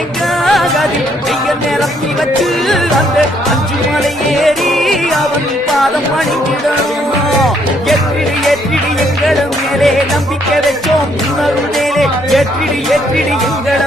தேங்காதி பெய்ய நிரப்பி வச்சு அந்த அஞ்சு மலை ஏறி அவன் பாதம் அணிந்திடணும். எற்றிடி எற்றிடி எங்கள மேலே நம்பிக்கை வச்சோம் உணர்வு மேலே எற்றிடி எற்றிடி எங்கள